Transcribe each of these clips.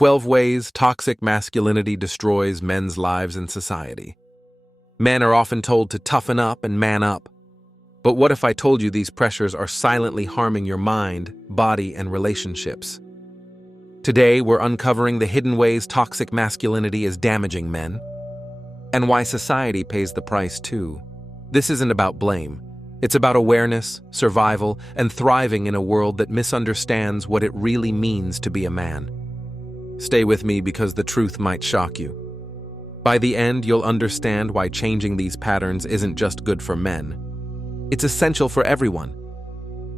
12 ways toxic masculinity destroys men's lives and society. Men are often told to toughen up and man up. But what if I told you these pressures are silently harming your mind, body, and relationships? Today, we're uncovering the hidden ways toxic masculinity is damaging men, and why society pays the price too. This isn't about blame. It's about awareness, survival, and thriving in a world that misunderstands what it really means to be a man. Stay with me because the truth might shock you. By the end, you'll understand why changing these patterns isn't just good for men. It's essential for everyone.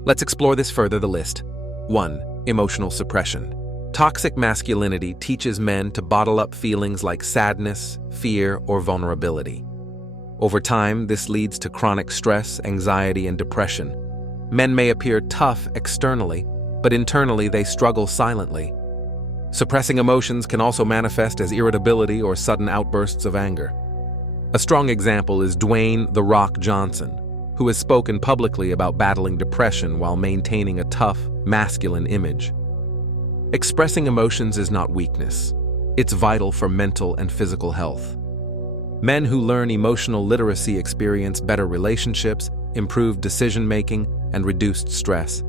Let's explore this further. The list. 1. Emotional suppression. Toxic masculinity teaches men to bottle up feelings like sadness, fear, or vulnerability. Over time, this leads to chronic stress, anxiety, and depression. Men may appear tough externally, but internally they struggle silently. Suppressing emotions can also manifest as irritability or sudden outbursts of anger. A strong example is Dwayne "The Rock" Johnson, who has spoken publicly about battling depression while maintaining a tough, masculine image. Expressing emotions is not weakness. It's vital for mental and physical health. Men who learn emotional literacy experience better relationships, improved decision-making, and reduced stress.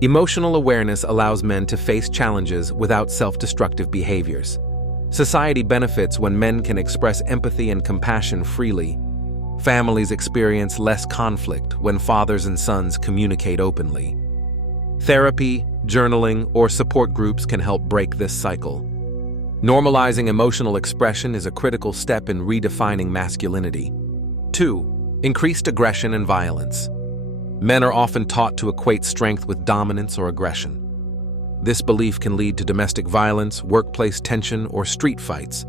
Emotional awareness allows men to face challenges without self-destructive behaviors. Society benefits when men can express empathy and compassion freely. Families experience less conflict when fathers and sons communicate openly. Therapy, journaling, or support groups can help break this cycle. Normalizing emotional expression is a critical step in redefining masculinity. 2. Increased aggression and violence. Men are often taught to equate strength with dominance or aggression. This belief can lead to domestic violence, workplace tension, or street fights.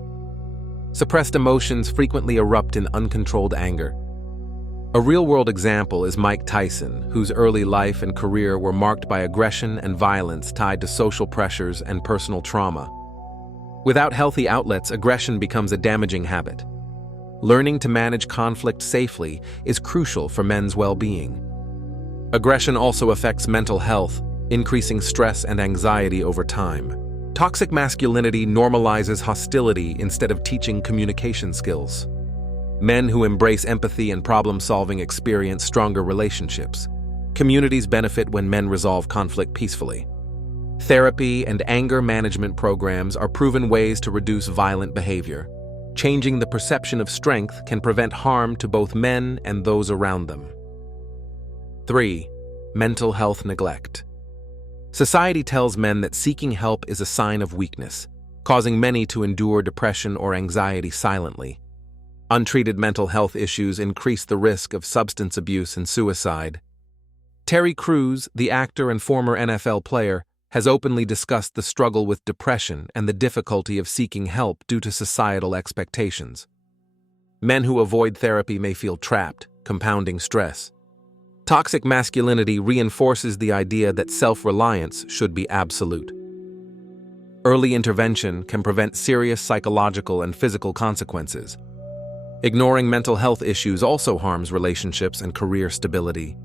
Suppressed emotions frequently erupt in uncontrolled anger. A real-world example is Mike Tyson, whose early life and career were marked by aggression and violence tied to social pressures and personal trauma. Without healthy outlets, aggression becomes a damaging habit. Learning to manage conflict safely is crucial for men's well-being. Aggression also affects mental health, increasing stress and anxiety over time. Toxic masculinity normalizes hostility instead of teaching communication skills. Men who embrace empathy and problem-solving experience stronger relationships. Communities benefit when men resolve conflict peacefully. Therapy and anger management programs are proven ways to reduce violent behavior. Changing the perception of strength can prevent harm to both men and those around them. 3. Mental health neglect. Society tells men that seeking help is a sign of weakness, causing many to endure depression or anxiety silently. Untreated mental health issues increase the risk of substance abuse and suicide. Terry Crews, the actor and former NFL player, has openly discussed the struggle with depression and the difficulty of seeking help due to societal expectations. Men who avoid therapy may feel trapped, compounding stress. Toxic masculinity reinforces the idea that self-reliance should be absolute. Early intervention can prevent serious psychological and physical consequences. Ignoring mental health issues also harms relationships and career stability.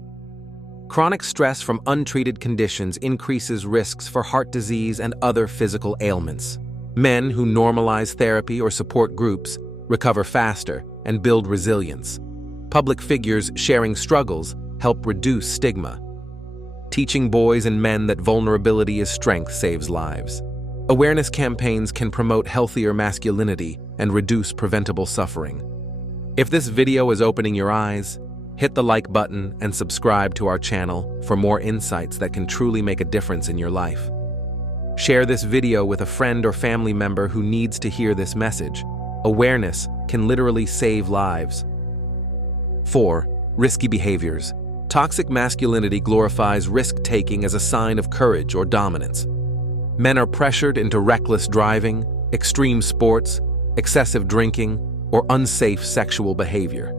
Chronic stress from untreated conditions increases risks for heart disease and other physical ailments. Men who normalize therapy or support groups recover faster and build resilience. Public figures sharing struggles help reduce stigma. Teaching boys and men that vulnerability is strength saves lives. Awareness campaigns can promote healthier masculinity and reduce preventable suffering. If this video is opening your eyes, hit the like button and subscribe to our channel for more insights that can truly make a difference in your life. Share this video with a friend or family member who needs to hear this message. Awareness can literally save lives. 4. Risky behaviors. Toxic masculinity glorifies risk-taking as a sign of courage or dominance. Men are pressured into reckless driving, extreme sports, excessive drinking, or unsafe sexual behavior.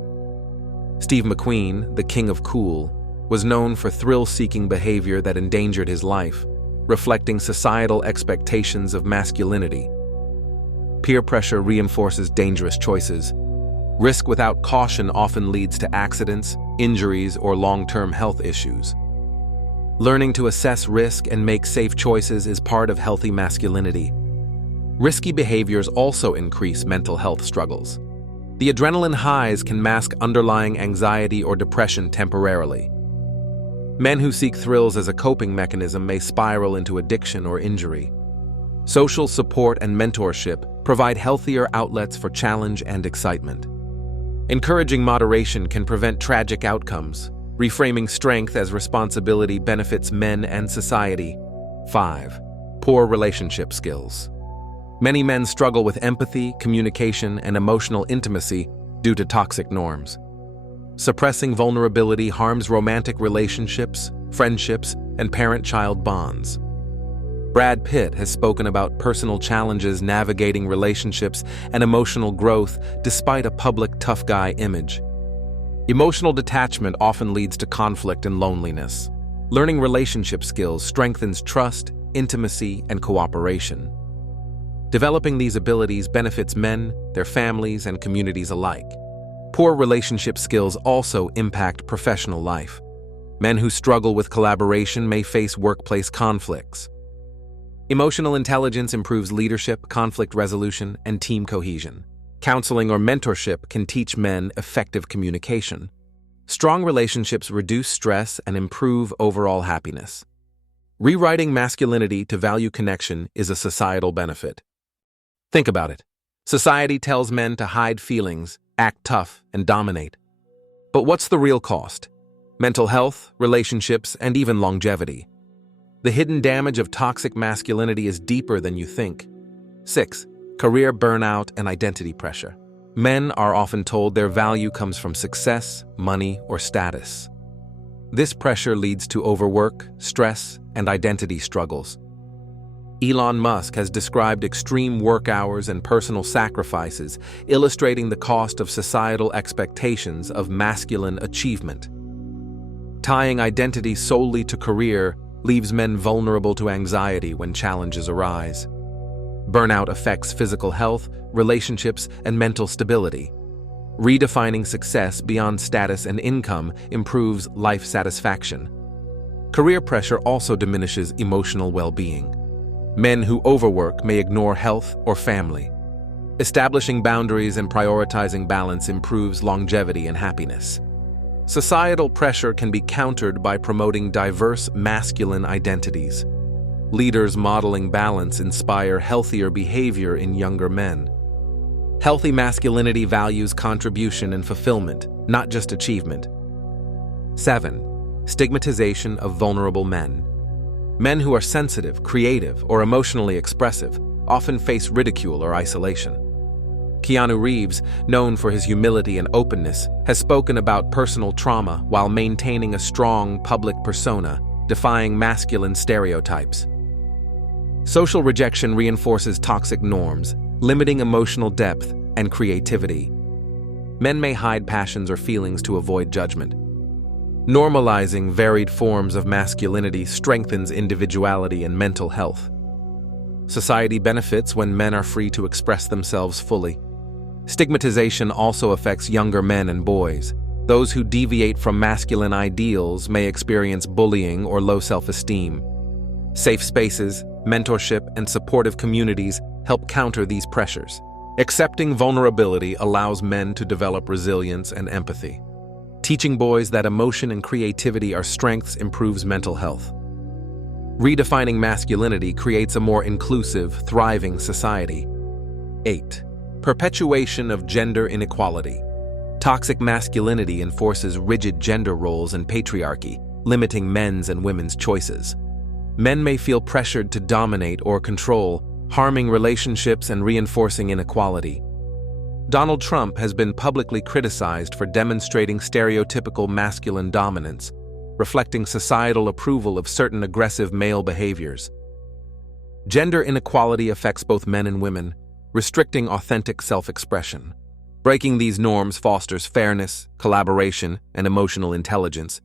Steve McQueen, the king of cool, was known for thrill-seeking behavior that endangered his life, reflecting societal expectations of masculinity. Peer pressure reinforces dangerous choices. Risk without caution often leads to accidents, injuries, or long-term health issues. Learning to assess risk and make safe choices is part of healthy masculinity. Risky behaviors also increase mental health struggles. The adrenaline highs can mask underlying anxiety or depression temporarily. Men who seek thrills as a coping mechanism may spiral into addiction or injury. Social support and mentorship provide healthier outlets for challenge and excitement. Encouraging moderation can prevent tragic outcomes. Reframing strength as responsibility benefits men and society. 5. Poor relationship skills. Many men struggle with empathy, communication, and emotional intimacy due to toxic norms. Suppressing vulnerability harms romantic relationships, friendships, and parent-child bonds. Brad Pitt has spoken about personal challenges navigating relationships and emotional growth despite a public tough guy image. Emotional detachment often leads to conflict and loneliness. Learning relationship skills strengthens trust, intimacy, and cooperation. Developing these abilities benefits men, their families, and communities alike. Poor relationship skills also impact professional life. Men who struggle with collaboration may face workplace conflicts. Emotional intelligence improves leadership, conflict resolution, and team cohesion. Counseling or mentorship can teach men effective communication. Strong relationships reduce stress and improve overall happiness. Rewriting masculinity to value connection is a societal benefit. Think about it. Society tells men to hide feelings, act tough, and dominate. But what's the real cost? Mental health, relationships, and even longevity. The hidden damage of toxic masculinity is deeper than you think. 6. Career burnout and identity pressure. Men are often told their value comes from success, money, or status. This pressure leads to overwork, stress, and identity struggles. Elon Musk has described extreme work hours and personal sacrifices, illustrating the cost of societal expectations of masculine achievement. Tying identity solely to career leaves men vulnerable to anxiety when challenges arise. Burnout affects physical health, relationships, and mental stability. Redefining success beyond status and income improves life satisfaction. Career pressure also diminishes emotional well-being. Men who overwork may ignore health or family. Establishing boundaries and prioritizing balance improves longevity and happiness. Societal pressure can be countered by promoting diverse masculine identities. Leaders modeling balance inspire healthier behavior in younger men. Healthy masculinity values contribution and fulfillment, not just achievement. 7. Stigmatization of vulnerable men. Men who are sensitive, creative, or emotionally expressive often face ridicule or isolation. Keanu Reeves, known for his humility and openness, has spoken about personal trauma while maintaining a strong public persona, defying masculine stereotypes. Social rejection reinforces toxic norms, limiting emotional depth and creativity. Men may hide passions or feelings to avoid judgment. Normalizing varied forms of masculinity strengthens individuality and mental health. Society benefits when men are free to express themselves fully. Stigmatization also affects younger men and boys. Those who deviate from masculine ideals may experience bullying or low self-esteem. Safe spaces, mentorship, and supportive communities help counter these pressures. Accepting vulnerability allows men to develop resilience and empathy. Teaching boys that emotion and creativity are strengths improves mental health. Redefining masculinity creates a more inclusive, thriving society. 8. Perpetuation of gender inequality. Toxic masculinity enforces rigid gender roles and patriarchy, limiting men's and women's choices. Men may feel pressured to dominate or control, harming relationships and reinforcing inequality. Donald Trump has been publicly criticized for demonstrating stereotypical masculine dominance, reflecting societal approval of certain aggressive male behaviors. Gender inequality affects both men and women, restricting authentic self-expression. Breaking these norms fosters fairness, collaboration, and emotional intelligence.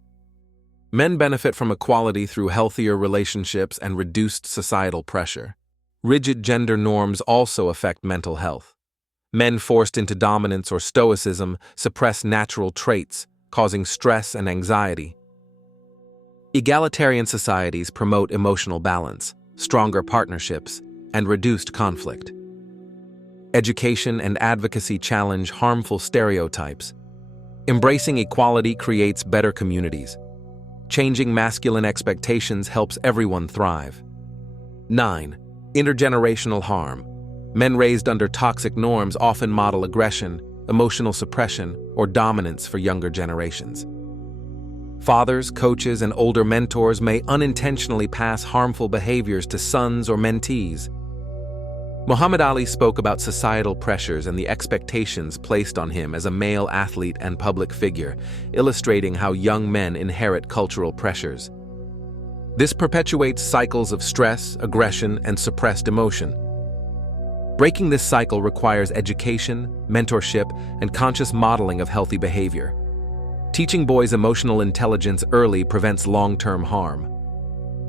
Men benefit from equality through healthier relationships and reduced societal pressure. Rigid gender norms also affect mental health. Men forced into dominance or stoicism suppress natural traits, causing stress and anxiety. Egalitarian societies promote emotional balance, stronger partnerships, and reduced conflict. Education and advocacy challenge harmful stereotypes. Embracing equality creates better communities. Changing masculine expectations helps everyone thrive. 9. Intergenerational harm. Men raised under toxic norms often model aggression, emotional suppression, or dominance for younger generations. Fathers, coaches, and older mentors may unintentionally pass harmful behaviors to sons or mentees. Muhammad Ali spoke about societal pressures and the expectations placed on him as a male athlete and public figure, illustrating how young men inherit cultural pressures. This perpetuates cycles of stress, aggression, and suppressed emotion. Breaking this cycle requires education, mentorship, and conscious modeling of healthy behavior. Teaching boys emotional intelligence early prevents long-term harm.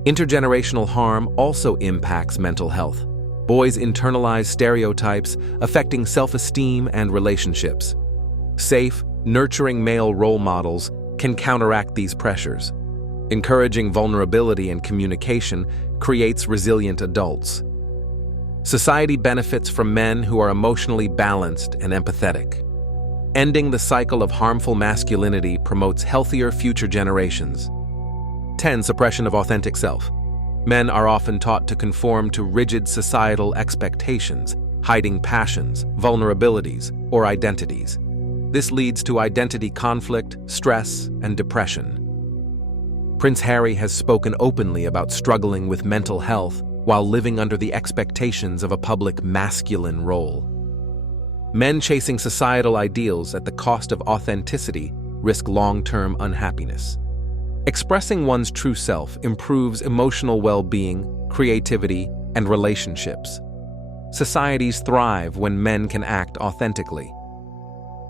Intergenerational harm also impacts mental health. Boys internalize stereotypes, affecting self-esteem and relationships. Safe, nurturing male role models can counteract these pressures. Encouraging vulnerability and communication creates resilient adults. Society benefits from men who are emotionally balanced and empathetic. Ending the cycle of harmful masculinity promotes healthier future generations. 10. Suppression of authentic self. Men are often taught to conform to rigid societal expectations, hiding passions, vulnerabilities, or identities. This leads to identity conflict, stress, and depression. Prince Harry has spoken openly about struggling with mental health while living under the expectations of a public masculine role. Men chasing societal ideals at the cost of authenticity risk long-term unhappiness. Expressing one's true self improves emotional well-being, creativity, and relationships. Societies thrive when men can act authentically.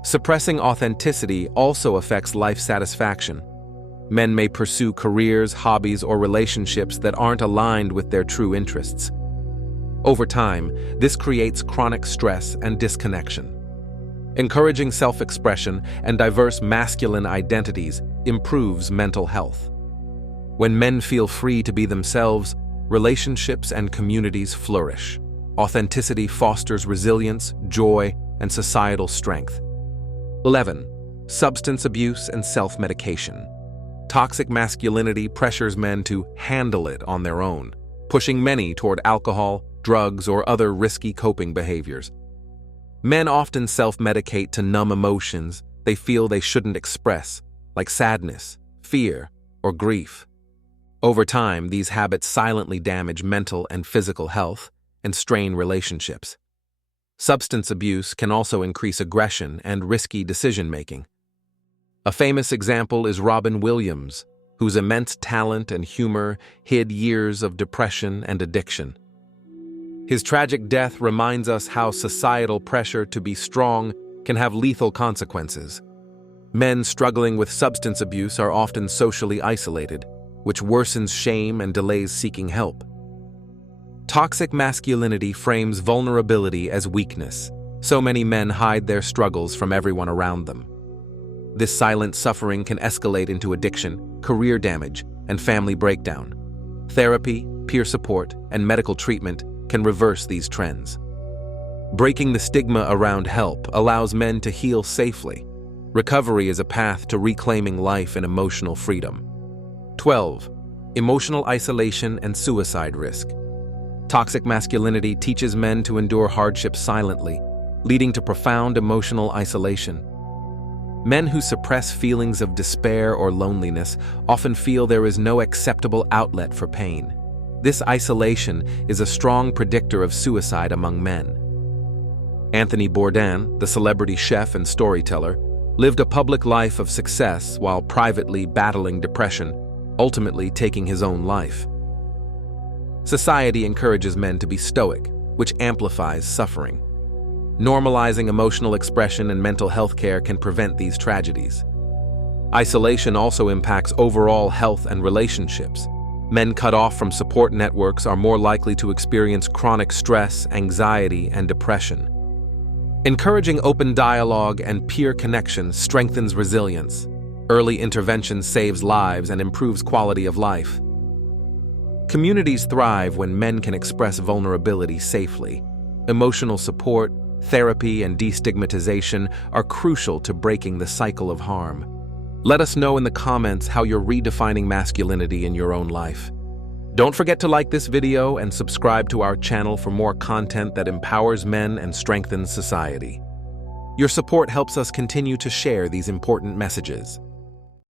Suppressing authenticity also affects life satisfaction. Men may pursue careers, hobbies, or relationships that aren't aligned with their true interests. Over time, this creates chronic stress and disconnection. Encouraging self-expression and diverse masculine identities improves mental health. When men feel free to be themselves, relationships and communities flourish. Authenticity fosters resilience, joy, and societal strength. 11. Substance abuse and self-medication. Toxic masculinity pressures men to handle it on their own, pushing many toward alcohol, drugs, or other risky coping behaviors. Men often self-medicate to numb emotions they feel they shouldn't express, like sadness, fear, or grief. Over time, these habits silently damage mental and physical health and strain relationships. Substance abuse can also increase aggression and risky decision-making. A famous example is Robin Williams, whose immense talent and humor hid years of depression and addiction. His tragic death reminds us how societal pressure to be strong can have lethal consequences. Men struggling with substance abuse are often socially isolated, which worsens shame and delays seeking help. Toxic masculinity frames vulnerability as weakness. So many men hide their struggles from everyone around them. This silent suffering can escalate into addiction, career damage, and family breakdown. Therapy, peer support, and medical treatment can reverse these trends. Breaking the stigma around help allows men to heal safely. Recovery is a path to reclaiming life and emotional freedom. 12. Emotional isolation and suicide risk. Toxic masculinity teaches men to endure hardship silently, leading to profound emotional isolation. Men who suppress feelings of despair or loneliness often feel there is no acceptable outlet for pain. This isolation is a strong predictor of suicide among men. Anthony Bourdain, the celebrity chef and storyteller, lived a public life of success while privately battling depression, ultimately taking his own life. Society encourages men to be stoic, which amplifies suffering. Normalizing emotional expression and mental health care can prevent these tragedies. Isolation also impacts overall health and relationships. Men cut off from support networks are more likely to experience chronic stress, anxiety, and depression. Encouraging open dialogue and peer connection strengthens resilience. Early intervention saves lives and improves quality of life. Communities thrive when men can express vulnerability safely. Emotional support, therapy, and destigmatization are crucial to breaking the cycle of harm. Let us know in the comments how you're redefining masculinity in your own life. Don't forget to like this video and subscribe to our channel for more content that empowers men and strengthens society. Your support helps us continue to share these important messages.